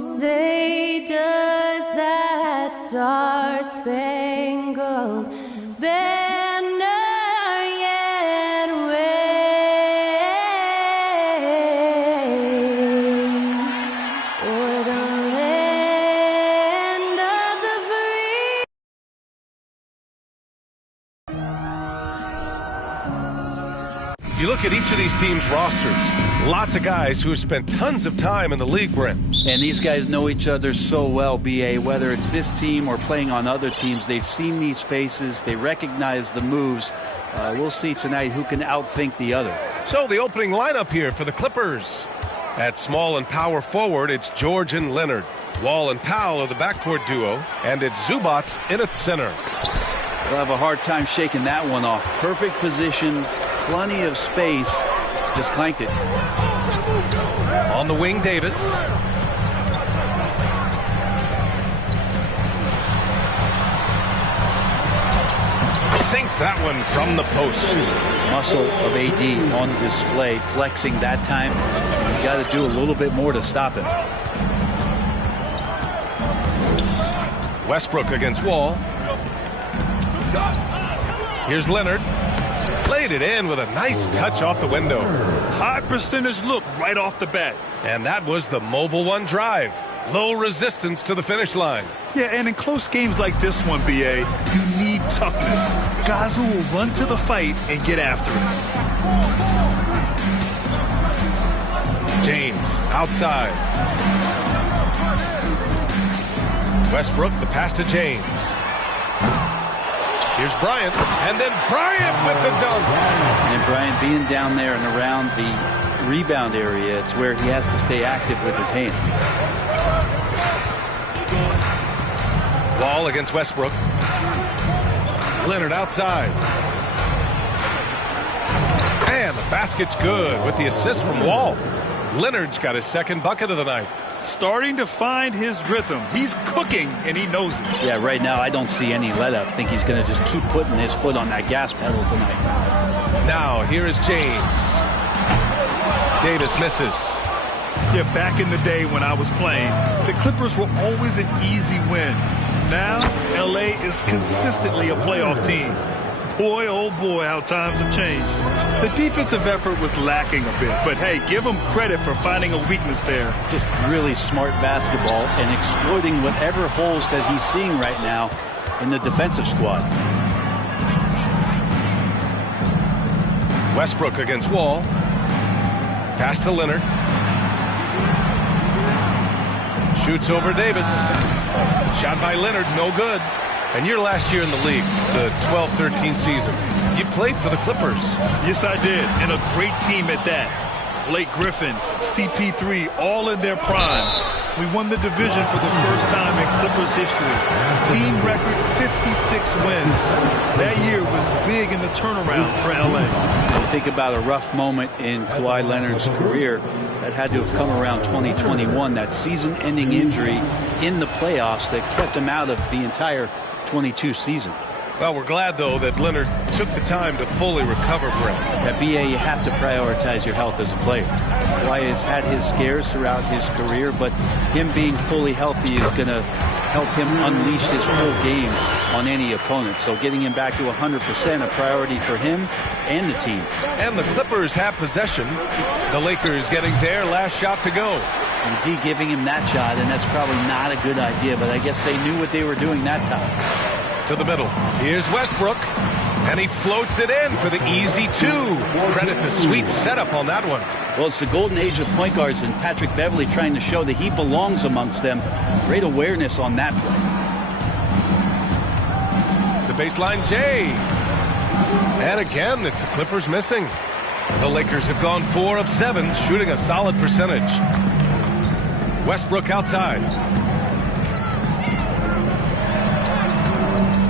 say does that star-spangled banner yet wave o'er the land of the free? You look at each of these teams' rosters. Lots of guys who have spent tons of time in the league, Brent. And these guys know each other so well, B.A. Whether it's this team or playing on other teams, they've seen these faces. They recognize the moves. We'll see tonight who can outthink the other. So the opening lineup here for the Clippers. At small and power forward, it's George and Leonard. Wall and Powell are the backcourt duo. And it's Zubac in at center. They'll have a hard time shaking that one off. Perfect position, plenty of space. Just clanked it. On the wing, Davis. Sinks that one from the post. Muscle of AD on display, flexing that time. You got to do a little bit more to stop him. Westbrook against Wall. Here's Leonard. Laid it in with a nice touch off the window. High percentage look right off the bat. And that was the Mobile One drive. Low resistance to the finish line. Yeah, and in close games like this one, B.A., you need toughness. Guys who will run to the fight and get after it. James outside. Westbrook, the pass to James. Here's Bryant, and then Bryant with the dunk. And Bryant being down there and around the rebound area, it's where he has to stay active with his hands. Wall against Westbrook. Leonard outside. And the basket's good with the assist from Wall. Leonard's got his second bucket of the night. Starting to find his rhythm. He's cooking, and he knows it. Yeah, right now I don't see any let up. I think he's going to just keep putting his foot on that gas pedal tonight. Now, here is James. Davis misses. Yeah, back in the day when I was playing, the Clippers were always an easy win. Now, L.A. is consistently a playoff team. Boy, oh boy, how times have changed. The defensive effort was lacking a bit, but hey, give them credit for finding a weakness there. Just really smart basketball and exploiting whatever holes that he's seeing right now in the defensive squad. Westbrook against Wall. Pass to Leonard. Shoots over Davis. Shot by Leonard, no good. And your last year in the league, the 12-13 season, you played for the Clippers. Yes, I did, and a great team at that. Blake Griffin, CP3, all in their primes. We won the division for the first time in Clippers history. Team record 56 wins. That year was big in the turnaround for LA. You think about a rough moment in Kawhi Leonard's career that had to have come around 2021, that season-ending injury in the playoffs that kept him out of the entire 22 season. Well, we're glad, though, that Leonard took the time to fully recover, Brent. At BA, you have to prioritize your health as a player. Kawhi has had his scares throughout his career, but him being fully healthy is going to help him unleash his full game on any opponent. So getting him back to 100%, a priority for him and the team. And the Clippers have possession. The Lakers getting their last shot to go. And D giving him that shot, and that's probably not a good idea, but I guess they knew what they were doing that time. To the middle. Here's Westbrook. And he floats it in for the easy two. Credit the sweet setup on that one. Well, it's the golden age of point guards, and Patrick Beverley trying to show that he belongs amongst them. Great awareness on that play. The baseline J. And again, it's the Clippers missing. The Lakers have gone 4 of 7, shooting a solid percentage. Westbrook outside.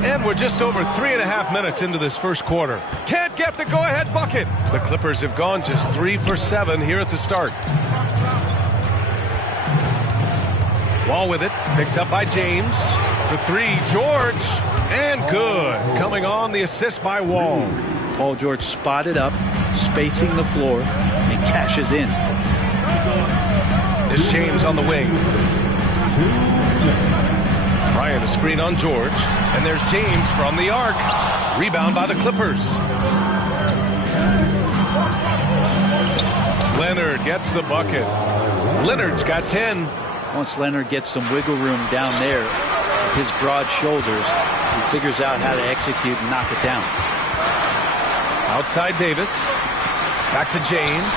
And we're just over 3.5 minutes into this first quarter. Can't get the go-ahead bucket. The Clippers have gone just 3 for 7 here at the start. Wall with it. Picked up by James. For 3, George. And good. Coming on, the assist by Wall. Paul George spotted up, spacing the floor, and cashes in. Is James on the wing. Bryant a screen on George, and there's James from the arc. Rebound by the Clippers. Leonard gets the bucket. Leonard's got 10. Once Leonard gets some wiggle room down there with his broad shoulders, he figures out how to execute and knock it down. Outside Davis. Back to James.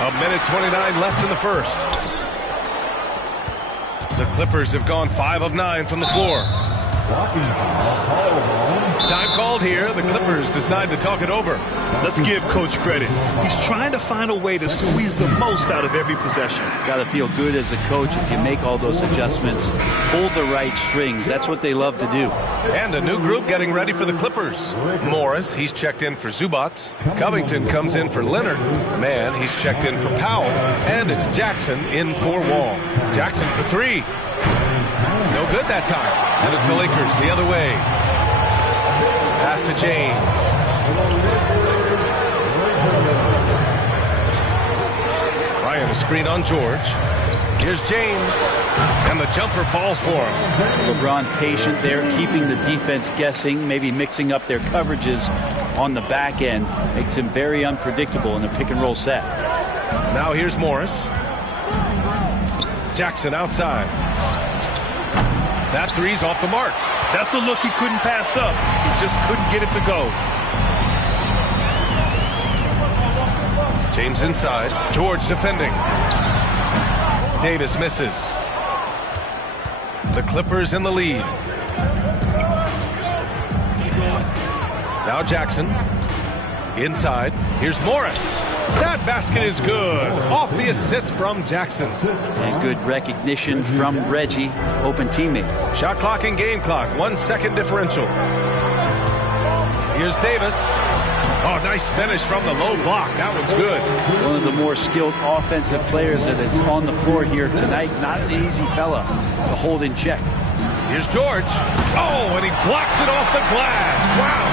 A minute 29 left in the first. The Clippers have gone 5 of 9 from the floor. Time called here. The Clippers decide to talk it over. Let's give Coach credit. He's trying to find a way to squeeze the most out of every possession. Got to feel good as a coach if you make all those adjustments. Pull the right strings. That's what they love to do. And a new group getting ready for the Clippers. Morris, he's checked in for Zubats. Covington comes in for Leonard. Mann, he's checked in for Powell. And it's Jackson in for Wall. Jackson for 3. No good that time. And it's the Lakers the other way. Pass to James. Bryant a screen on George. Here's James. And the jumper falls for him. LeBron patient there, keeping the defense guessing, maybe mixing up their coverages on the back end. Makes him very unpredictable in a pick and roll set. Now here's Morris. Jackson outside. That three's off the mark. That's a look he couldn't pass up. He just couldn't get it to go. James inside. George defending. Davis misses. The Clippers in the lead. Now Jackson. Inside. Here's Morris. That basket is good. Off the assist from Jackson. And good recognition from Reggie, open teammate. Shot clock and game clock. 1 second differential. Here's Davis. Oh, nice finish from the low block. That one's good. One of the more skilled offensive players that is on the floor here tonight. Not an easy fella to hold in check. Here's George. Oh, and he blocks it off the glass. Wow.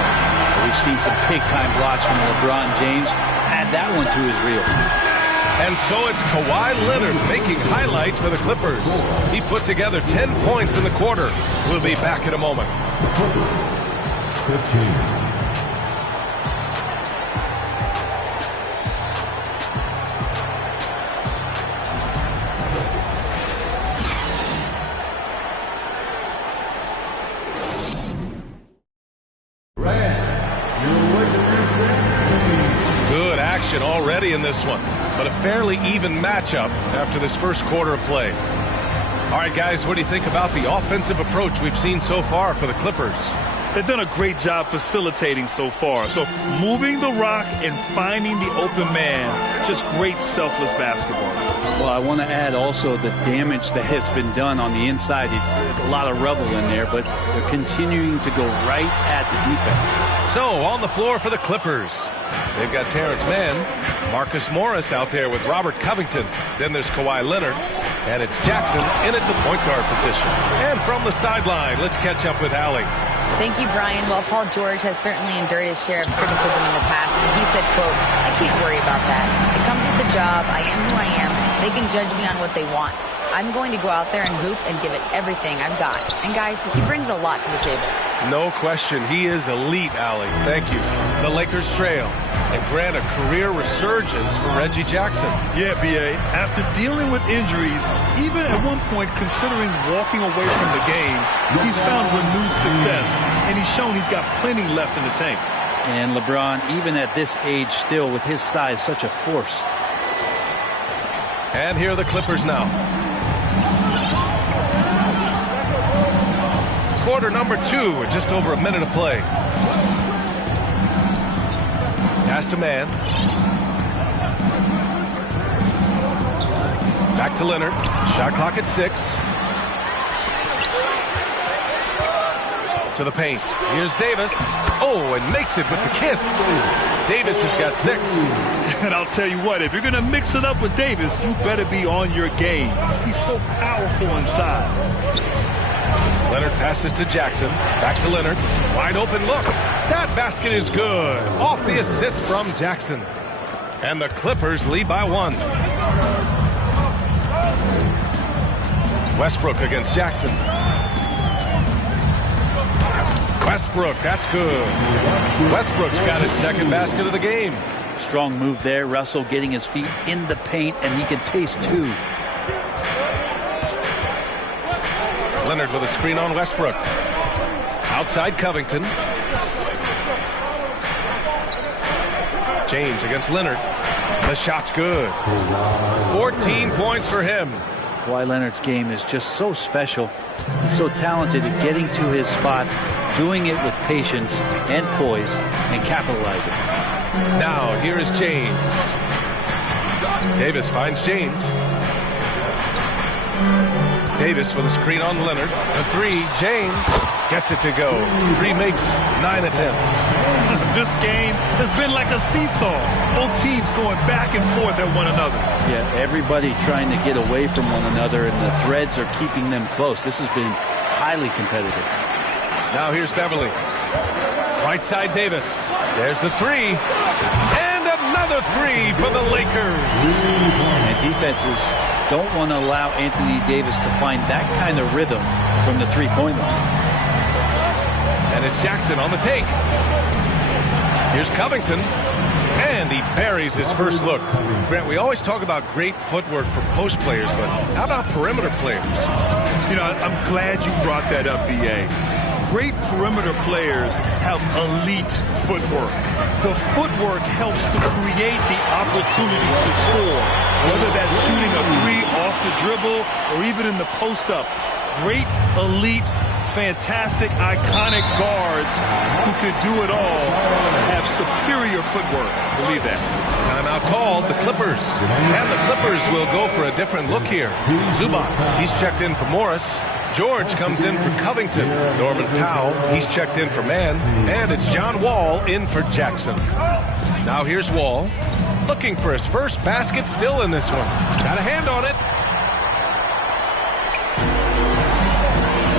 We've seen some big-time blocks from LeBron James. Add that one to his reel. And so it's Kawhi Leonard making highlights for the Clippers. He put together 10 points in the quarter. We'll be back in a moment. 15. Already in this one, but a fairly even matchup after this first quarter of play. All right, guys, what do you think about the offensive approach we've seen so far for the Clippers? They've done a great job facilitating so far. So moving the rock and finding the open man, just great selfless basketball. Well, I want to add also the damage that has been done on the inside. It's a lot of rubble in there, but they're continuing to go right at the defense. So on the floor for the Clippers, they've got Terrence Mann, Marcus Morris out there with Robert Covington. Then there's Kawhi Leonard, and it's Jackson in at the point guard position. And from the sideline, let's catch up with Allie. Thank you, Brian. Well, Paul George has certainly endured his share of criticism in the past. And he said, quote, "I can't worry about that. It comes with the job. I am who I am. They can judge me on what they want. I'm going to go out there and hoop and give it everything I've got." And guys, he brings a lot to the table. No question. He is elite, Allie. Thank you. The Lakers trail and grant a career resurgence for Reggie Jackson. Yeah, B.A. After dealing with injuries, even at one point considering walking away from the game, he's found renewed success, and he's shown he's got plenty left in the tank. And LeBron, even at this age still, with his size, such a force. And here are the Clippers now. Quarter number 2 with just over a minute of play. Pass to Mann. Back to Leonard. Shot clock at 6. To the paint. Here's Davis. Oh, and makes it with the kiss. Davis has got 6. And I'll tell you what, if you're going to mix it up with Davis, you better be on your game. He's so powerful inside. Leonard passes to Jackson. Back to Leonard. Wide open look. That basket is good. Off the assist from Jackson. And the Clippers lead by 1. Westbrook against Jackson. Westbrook, that's good. Westbrook's got his second basket of the game. Strong move there. Russell getting his feet in the paint, and he can taste two. Leonard with a screen on Westbrook. Outside Covington. James against Leonard. The shot's good. 14 points for him. Kawhi Leonard's game is just so special. He's so talented at getting to his spots, doing it with patience and poise, and capitalizing. Now here is James. Davis finds James. Davis with a screen on Leonard. The three, James gets it to go. Three makes 9 attempts. This game has been like a seesaw. Both teams going back and forth at one another. Yeah, everybody trying to get away from one another, and the threads are keeping them close. This has been highly competitive. Now here's Beverly. Right side Davis. There's the three. And another three for the Lakers. And defenses don't want to allow Anthony Davis to find that kind of rhythm from the three-point line. And it's Jackson on the take. Here's Covington. And he buries his first look. Grant, we always talk about great footwork for post players, but how about perimeter players? You know, I'm glad you brought that up, B.A. Great perimeter players have elite footwork. The footwork helps to create the opportunity to score, whether that's shooting a three off the dribble or even in the post-up. Great, elite, fantastic, iconic guards who could do it all have superior footwork. Believe that. Timeout called. The Clippers. And the Clippers will go for a different look here. Zubac, he's checked in for Morris. George comes in for Covington. Norman Powell, he's checked in for Mann. And it's John Wall in for Jackson. Now here's Wall. Looking for his first basket still in this one. Got a hand on it.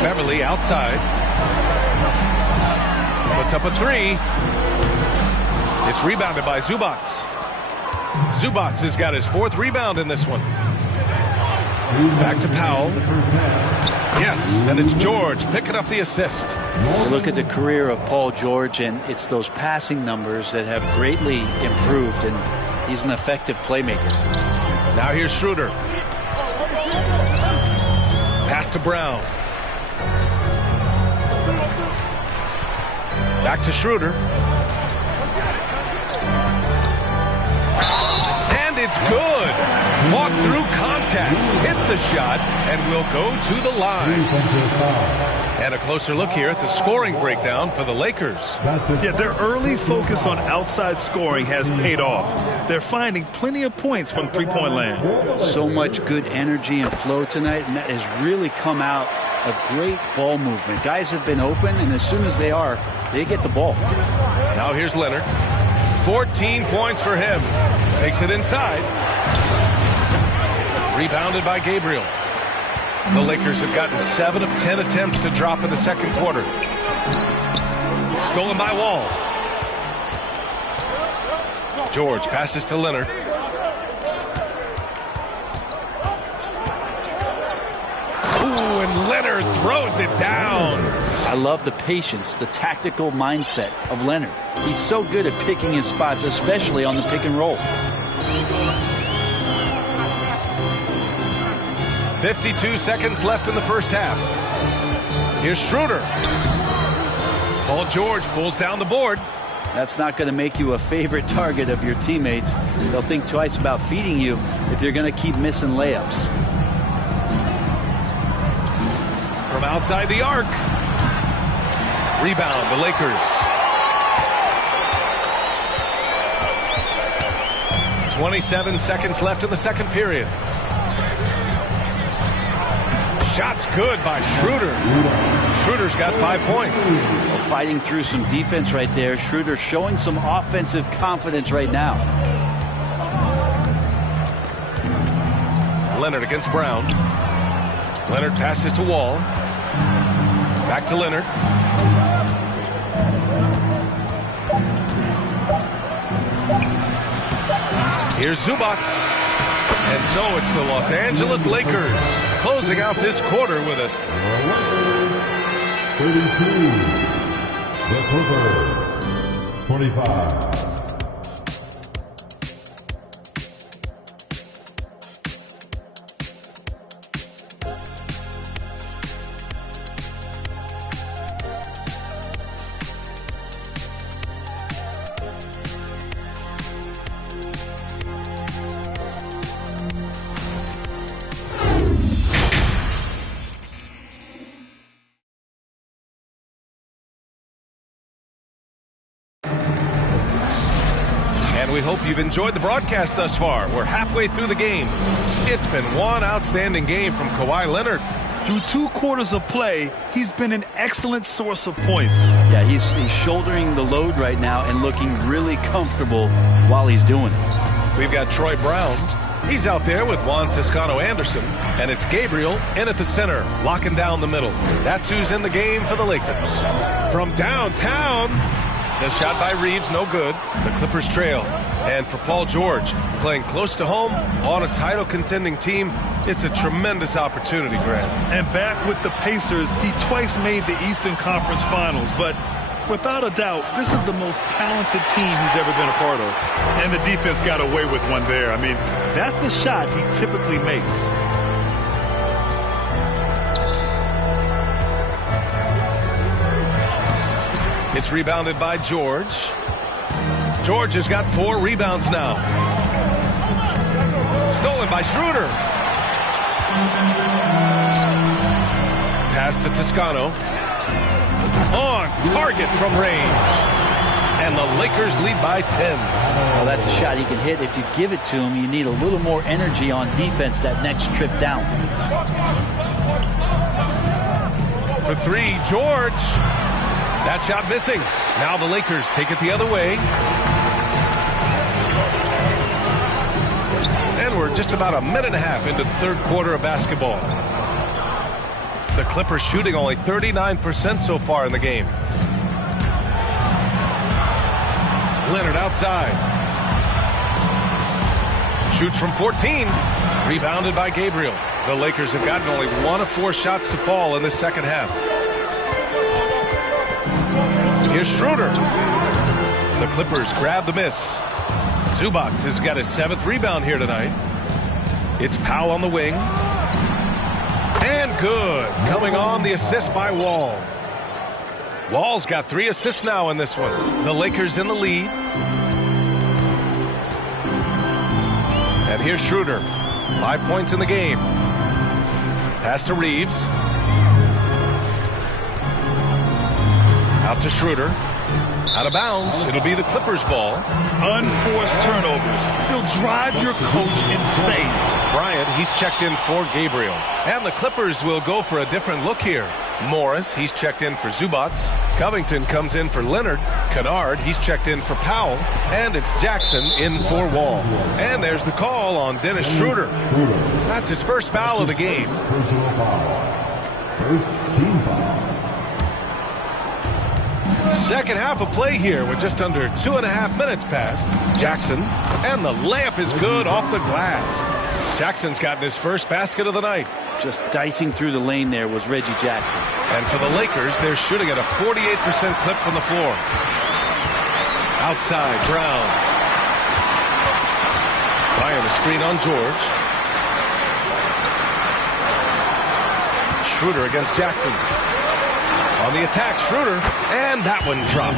Beverly outside. Puts up a three. It's rebounded by Zubac. Zubac has got his fourth rebound in this one. Back to Powell. Yes, and it's George picking up the assist. You look at the career of Paul George, and it's those passing numbers that have greatly improved, and he's an effective playmaker. Now here's Schroeder. Pass to Brown. Back to Schroeder. And it's good. Fought through contact, hit the shot, and will go to the line. And a closer look here at the scoring breakdown for the Lakers. Yeah, their early focus on outside scoring has paid off. They're finding plenty of points from three-point land. So much good energy and flow tonight, and that has really come out of great ball movement. Guys have been open, and as soon as they are, they get the ball. Now here's Leonard. 14 points for him. Takes it inside. Rebounded by Gabriel. The Lakers have gotten 7 of 10 attempts to drop in the second quarter. Stolen by Wall. George passes to Leonard. Ooh, and Leonard throws it down. I love the patience, the tactical mindset of Leonard. He's so good at picking his spots, especially on the pick and roll. 52 seconds left in the first half. Here's Schroeder. Paul George pulls down the board. That's not going to make you a favorite target of your teammates. They'll think twice about feeding you if you're going to keep missing layups. From outside the arc. Rebound, the Lakers. 27 seconds left in the second period. Shot's good by Schroeder. Schroeder's got 5 points. Well, fighting through some defense right there. Schroeder showing some offensive confidence right now. Leonard against Brown. Leonard passes to Wall. Back to Leonard. Here's Zubac. And so it's the Los Angeles Lakers closing out this quarter with us. 32. The Clippers. 25. We hope you've enjoyed the broadcast thus far. We're halfway through the game. It's been one outstanding game from Kawhi Leonard. Through 2 quarters of play, he's been an excellent source of points. Yeah, he's shouldering the load right now and looking really comfortable while he's doing it. We've got Troy Brown. He's out there with Juan Toscano-Anderson. And it's Gabriel in at the center, locking down the middle. That's who's in the game for the Lakers. From downtown, the shot by Reeves, no good. The Clippers trail. And for Paul George, playing close to home on a title-contending team, it's a tremendous opportunity, Grant. And back with the Pacers, he twice made the Eastern Conference Finals. But without a doubt, this is the most talented team he's ever been a part of. And the defense got away with one there. I mean, that's the shot he typically makes. It's rebounded by George. George has got 4 rebounds now. Stolen by Schroeder. Pass to Toscano. On target from range. And the Lakers lead by 10. Well, that's a shot he can hit. If you give it to him, you need a little more energy on defense that next trip down. For 3, George. That shot missing. Now the Lakers take it the other way. And we're just about a minute and a half into the third quarter of basketball. The Clippers shooting only 39% so far in the game. Leonard outside. Shoots from 14. Rebounded by Gabriel. The Lakers have gotten only 1 of 4 shots to fall in the second half. Here's Schroeder. The Clippers grab the miss. Zubac has got his 7th rebound here tonight. It's Powell on the wing. And good. Coming on, the assist by Wall. Wall's got 3 assists now in this one. The Lakers in the lead. And here's Schroeder. 5 points in the game. Pass to Reeves. Out to Schroeder. Out of bounds. It'll be the Clippers' ball. Unforced turnovers. They'll drive your coach insane. Bryant, he's checked in for Gabriel. And the Clippers will go for a different look here. Morris, he's checked in for Zubac. Covington comes in for Leonard. Kennard, he's checked in for Powell. And it's Jackson in for Wall. And there's the call on Dennis Schroeder. That's his first foul of the game. Personal foul. First team foul. Second half of play here with just under 2.5 minutes passed. Jackson, and the layup is good off the glass. Jackson's gotten his first basket of the night. Just dicing through the lane there was Reggie Jackson. And for the Lakers, they're shooting at a 48% clip from the floor. Outside, Brown. Ryan, a screen on George. Schroeder against Jackson. On the attack, Schroeder, and that one drops.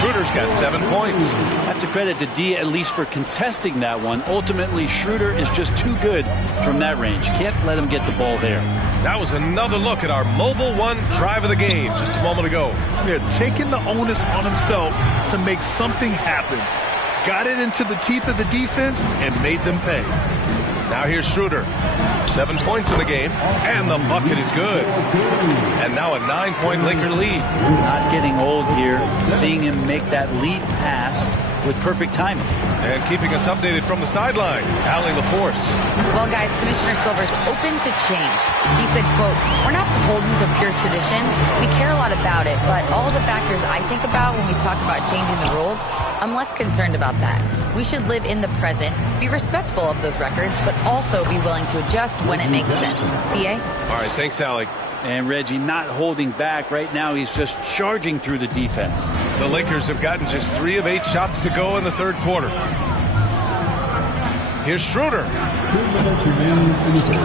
Schroeder's got 7 points. I have to credit to D at least for contesting that one. Ultimately, Schroeder is just too good from that range. Can't let him get the ball there. That was another look at our Mobile One drive of the game just a moment ago. Yeah, taking the onus on himself to make something happen. Got it into the teeth of the defense and made them pay. Now here's Schroeder. 7 points in the game, and the bucket is good. And now a 9-point Laker lead. Not getting old here. Seeing him make that lead pass with perfect timing. And keeping us updated from the sideline, Allie LaForce. Well, guys, Commissioner Silver's open to change. He said, quote, "We're not beholden to pure tradition. We care a lot about it, but all the factors I think about when we talk about changing the rules, I'm less concerned about that. We should live in the present, be respectful of those records, but also be willing to adjust when it makes sense." PA? All right, thanks, Allie. And Reggie not holding back. Right now, he's just charging through the defense. The Lakers have gotten just 3 of 8 shots to go in the third quarter. Here's Schroeder. 2 minutes remaining in the third.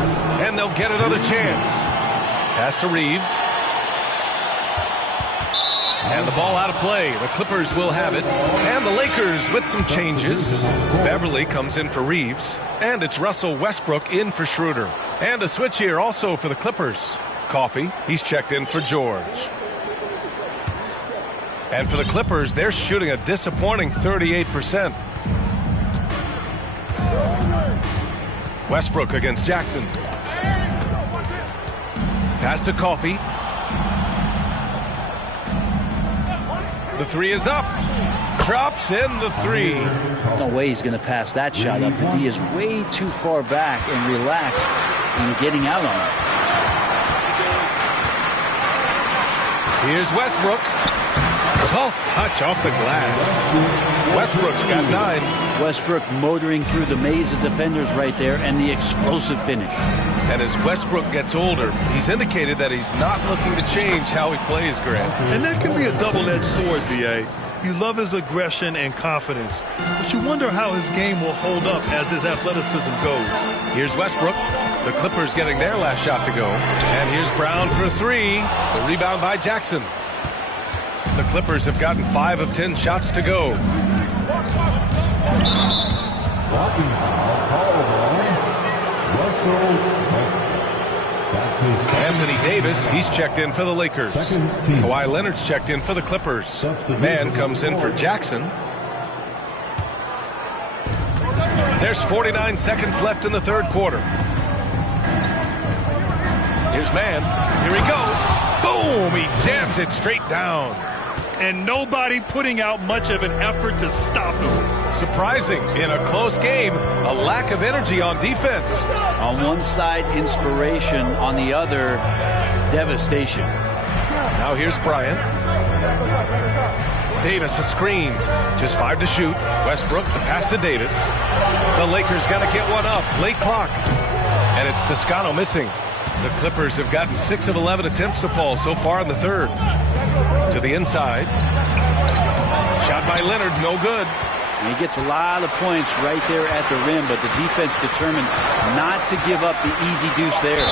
And they'll get another chance. Pass to Reeves. And the ball out of play. The Clippers will have it. And the Lakers with some changes. Beverly comes in for Reeves. And it's Russell Westbrook in for Schroeder. And a switch here also for the Clippers. Coffee, he's checked in for George. And for the Clippers, they're shooting a disappointing 38%. Westbrook against Jackson. Pass to Coffee. The 3 is up. Drops in the 3. No way he's going to pass that shot up. The D is way too far back and relaxed in getting out on it. Here's Westbrook. Soft touch off the glass. Westbrook's got 9. Westbrook motoring through the maze of defenders right there, and the explosive finish. And as Westbrook gets older, he's indicated that he's not looking to change how he plays, Grant. And that can be a double-edged sword, B.A. You love his aggression and confidence, but you wonder how his game will hold up as his athleticism goes. Here's Westbrook. The Clippers getting their last shot to go. And here's Brown for 3. The rebound by Jackson. The Clippers have gotten 5 of 10 shots to go. Blocking foul called on Russell Westbrook. That's his second. Anthony Davis, he's checked in for the Lakers. Second team. Kawhi Leonard's checked in for the Clippers. Substitute. Man comes in for Jackson. There's 49 seconds left in the third quarter. Here's Man. Here he goes. Boom! He jams it straight down. And nobody putting out much of an effort to stop him. Surprising, in a close game, a lack of energy on defense. On one side, inspiration. On the other, devastation. Now here's Bryant. Davis a screen. Just 5 to shoot. Westbrook, the pass to Davis. The Lakers got to get one up. Late clock. And it's Toscano missing. The Clippers have gotten 6 of 11 attempts to fall so far in the third. To the inside. Shot by Leonard, no good. And he gets a lot of points right there at the rim, but the defense determined not to give up the easy deuce there.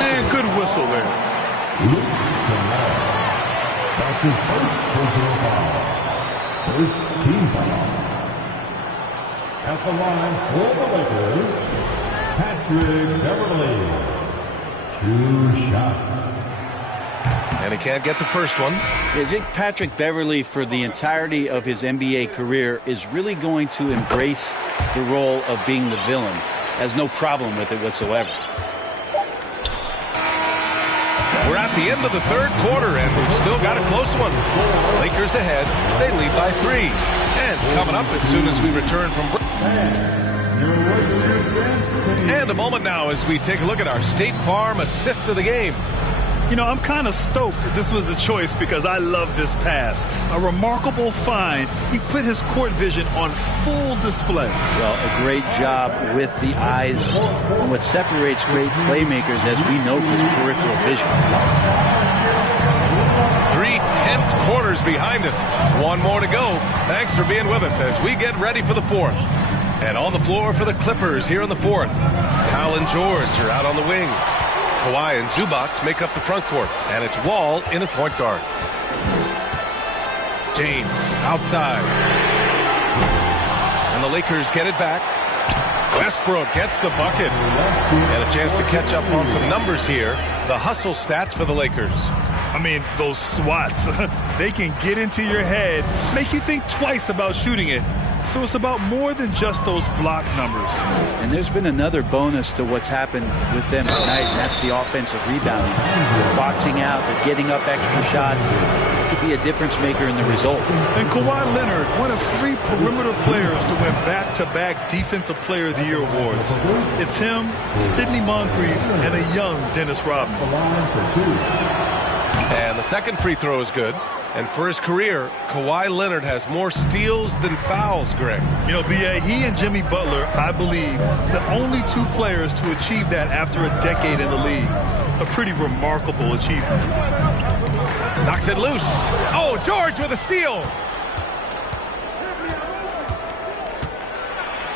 Man, good whistle there. That's his first personal foul. First team foul. At the line for the Lakers, Patrick Beverly. 2 shots. And he can't get the first one. I think Patrick Beverly, for the entirety of his NBA career, is really going to embrace the role of being the villain. Has no problem with it whatsoever. We're at the end of the third quarter, and we've still got a close one. Lakers ahead. They lead by 3. And coming up as soon as we return from break. And a moment now as we take a look at our State Farm assist of the game. You know, I'm kind of stoked that this was a choice because I love this pass. A remarkable find. He put his court vision on full display. Well, a great job with the eyes. And what separates great playmakers, as we know, is peripheral vision. 3 tense quarters behind us. One more to go. Thanks for being with us as we get ready for the fourth. And on the floor for the Clippers here in the fourth. Powell and George are out on the wings. Kawhi and Zubac make up the front court. And it's Wall in at point guard. James outside. And the Lakers get it back. Westbrook gets the bucket. And a chance to catch up on some numbers here. The hustle stats for the Lakers. I mean, those swats, they can get into your head, make you think twice about shooting it. So it's about more than just those block numbers. And there's been another bonus to what's happened with them tonight, and that's the offensive rebounding. They're boxing out, they're getting up extra shots. could be a difference maker in the result. And Kawhi Leonard, one of 3 perimeter players to win back-to-back Defensive Player of the Year awards. It's him, Sidney Moncrief, and a young Dennis Rodman. And the second free throw is good. And for his career, Kawhi Leonard has more steals than fouls, Greg. You know, B.A., he and Jimmy Butler, I believe, the only 2 players to achieve that after a decade in the league. A pretty remarkable achievement. Knocks it loose. Oh, George with a steal.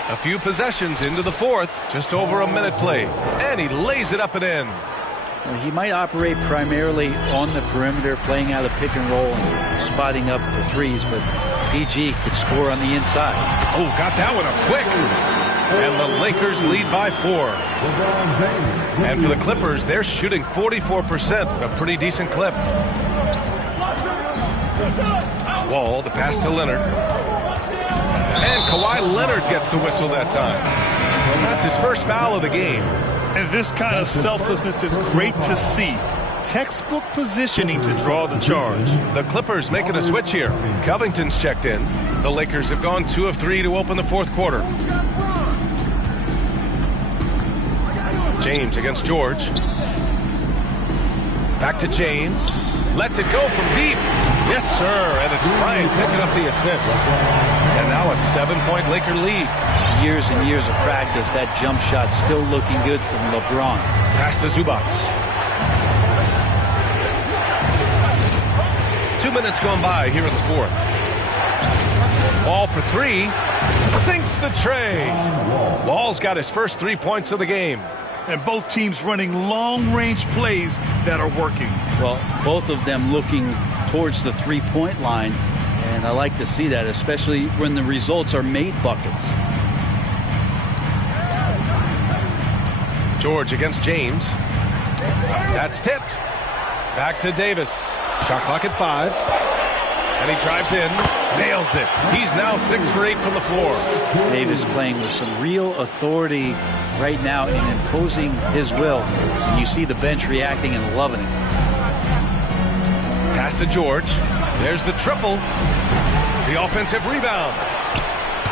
A few possessions into the fourth, just over a minute played. And he lays it up and in. Well, he might operate primarily on the perimeter, playing out of pick and roll and spotting up for threes, but PG could score on the inside. Oh, got that one up quick. And the Lakers lead by 4. And for the Clippers, they're shooting 44%, a pretty decent clip. Wall, the pass to Leonard. And Kawhi Leonard gets the whistle that time. That's his first foul of the game. And this kind of selflessness is great to see. Textbook positioning to draw the charge. The Clippers making a switch here. Covington's checked in. The Lakers have gone 2 of 3 to open the fourth quarter. James against George. Back to James. Lets it go from deep. Yes, sir. And it's Bryant picking up the assist. And now a 7-point Laker lead. Years and years of practice, that jump shot still looking good from LeBron. Pass to Zubac. 2 minutes gone by here in the fourth. Wall for 3. Sinks the tray. Wall's got his first 3 points of the game. And both teams running long-range plays that are working. Well, both of them looking towards the three-point line, and I like to see that, especially when the results are made buckets. George against James. That's tipped. Back to Davis. Shot clock at 5. And he drives in. Nails it. He's now 6 for 8 from the floor. Davis playing with some real authority right now in imposing his will. And you see the bench reacting and loving it. Pass to George. There's the triple. The offensive rebound.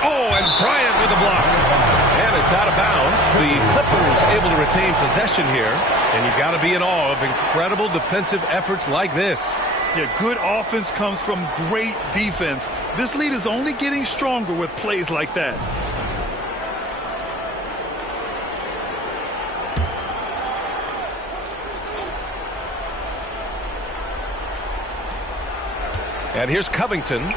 Oh, and Bryant with the block. And it's out of bounds. The Clippers able to retain possession here. And you've got to be in awe of incredible defensive efforts like this. Yeah, good offense comes from great defense. This lead is only getting stronger with plays like that. And here's Covington.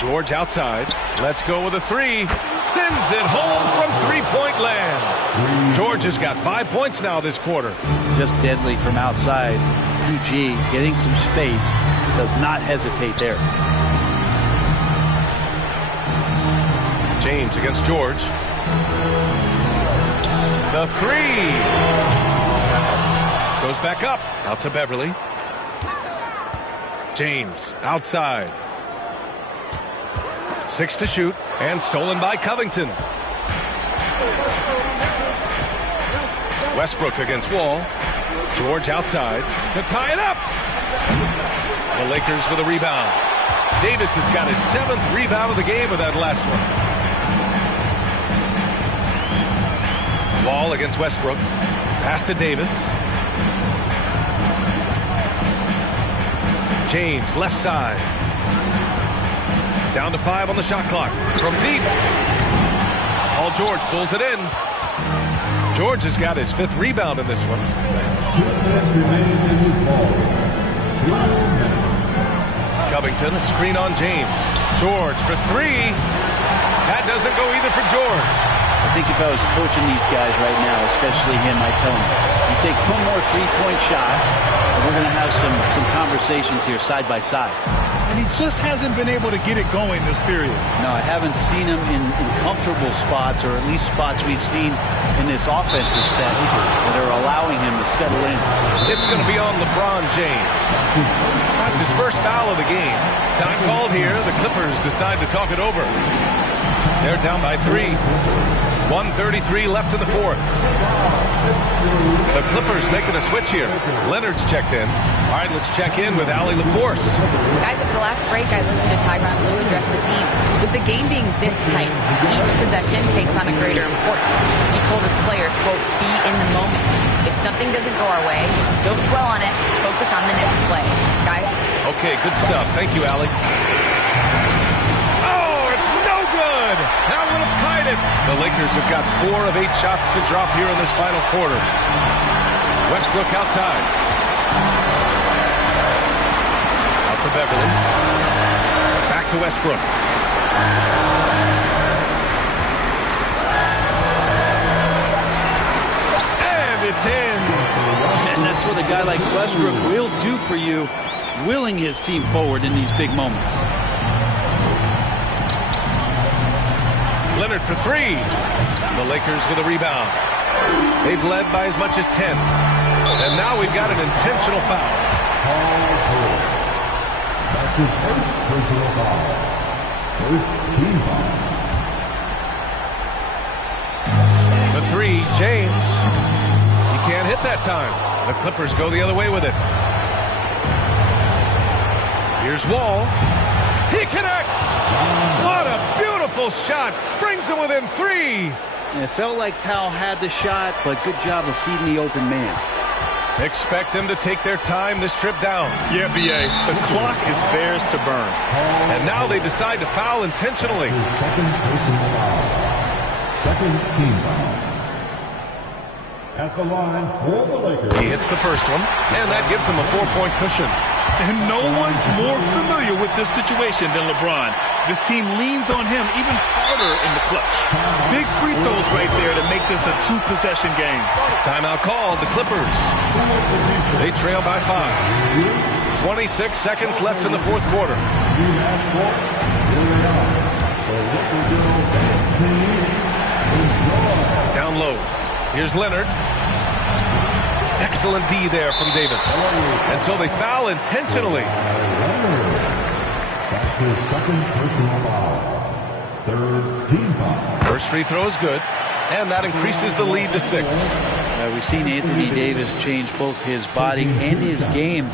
George outside. Let's go with a 3. Sends it home from three-point land. George has got 5 points now this quarter. Just deadly from outside. PG getting some space. Does not hesitate there. James against George. The 3. Goes back up. Out to Beverly. James outside. 6 to shoot. And stolen by Covington. Westbrook against Wall. George outside to tie it up. The Lakers with a rebound. Davis has got his 7th rebound of the game with that last one. Wall against Westbrook. Pass to Davis. James left side. Down to 5 on the shot clock. From deep. Paul George pulls it in. George has got his 5th rebound in this one. 2 minutes remaining in this ball. 2 minutes. Covington, a screen on James. George for 3. That doesn't go either for George. I think if I was coaching these guys right now, especially him, I tell him, you take one more three-point shot, and we're going to have some conversations here side by side. And he just hasn't been able to get it going this period. No, I haven't seen him in comfortable spots, or at least spots we've seen in this offensive set that are allowing him to settle in. It's going to be on LeBron James. That's his first foul of the game. Time called here. The Clippers decide to talk it over. They're down by 3. 1:33 left in the fourth. The Clippers making a switch here. Leonard's checked in. All right, let's check in with Allie LaForce. Guys, at the last break, I listened to Tyronn Lue address the team. With the game being this tight, each possession takes on a greater importance. He told his players, quote, be in the moment. If something doesn't go our way, don't dwell on it. Focus on the next play. Guys? Okay, good stuff. Thank you, Allie. Oh, it's no good. That would have tied it. The Lakers have got 4 of 8 shots to drop here in this final quarter. Westbrook outside. Out to Beverly. Back to Westbrook. And it's in. And that's what a guy like Westbrook will do for you, willing his team forward in these big moments. Leonard for 3. The Lakers with a rebound. They've led by as much as 10. And now we've got an intentional foul. That's his first personal foul. First team foul. The 3, James. He can't hit that time. The Clippers go the other way with it. Here's Wall. He connects. What a beautiful shot. Brings him within 3. And it felt like Powell had the shot, but good job of feeding the open man. Expect them to take their time this trip down. Yeah, B.A. The clock is theirs to burn. And now they decide to foul intentionally. His second personal foul. Second team foul. At the line for the Lakers. He hits the first one, and that gives him a 4-point cushion. And no one's more familiar with this situation than LeBron. This team leans on him even harder in the clutch. Big free throws right there to make this a 2-possession game. Timeout called, the Clippers. They trail by 5. 26 seconds left in the fourth quarter. Down low. Here's Leonard. Excellent D there from Davis. And so they foul intentionally. That's his second personal foul. Third team foul. First free throw is good, and that increases the lead to 6. We've seen Anthony Davis change both his body and his game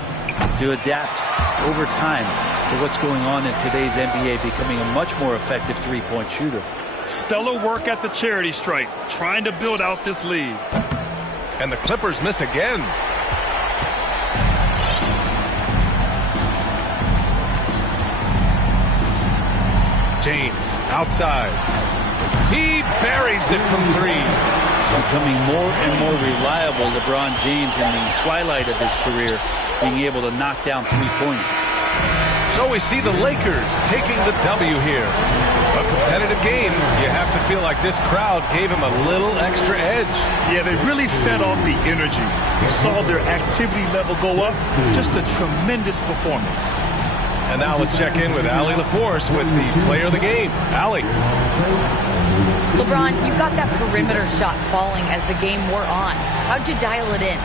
to adapt over time to what's going on in today's NBA, becoming a much more effective three-point shooter. Stellar work at the charity stripe, trying to build out this lead. And the Clippers miss again. James outside. He buries it from 3. He's becoming more and more reliable, LeBron James, in the twilight of his career, being able to knock down three-pointers. So we see the Lakers taking the W here. A competitive game. You have to feel like this crowd gave him a little extra edge. Yeah, they really fed off the energy. You saw their activity level go up. Just a tremendous performance. And now let's check in with Allie LaForce with the player of the game. Allie. LeBron, you got that perimeter shot falling as the game wore on. How'd you dial it in?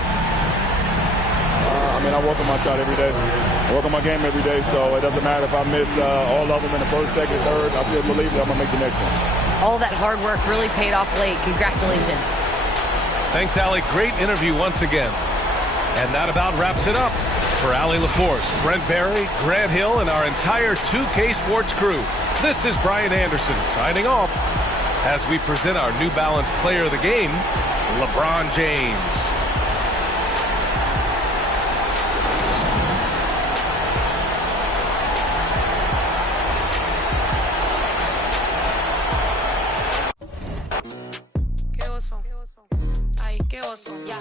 I work on my shot every day. I work on my game every day, so it doesn't matter if I miss all of them in the first, second, third. I still believe that I'm going to make the next one. All that hard work really paid off late. Congratulations. Thanks, Allie. Great interview once again. And that about wraps it up. For Allie LaForce, Brent Barry, Grant Hill, and our entire 2K Sports crew, this is Brian Anderson signing off as we present our New Balance player of the game, LeBron James. Qué oso. Ay, qué oso. Ya,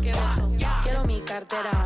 qué oso. Quiero mi cartera.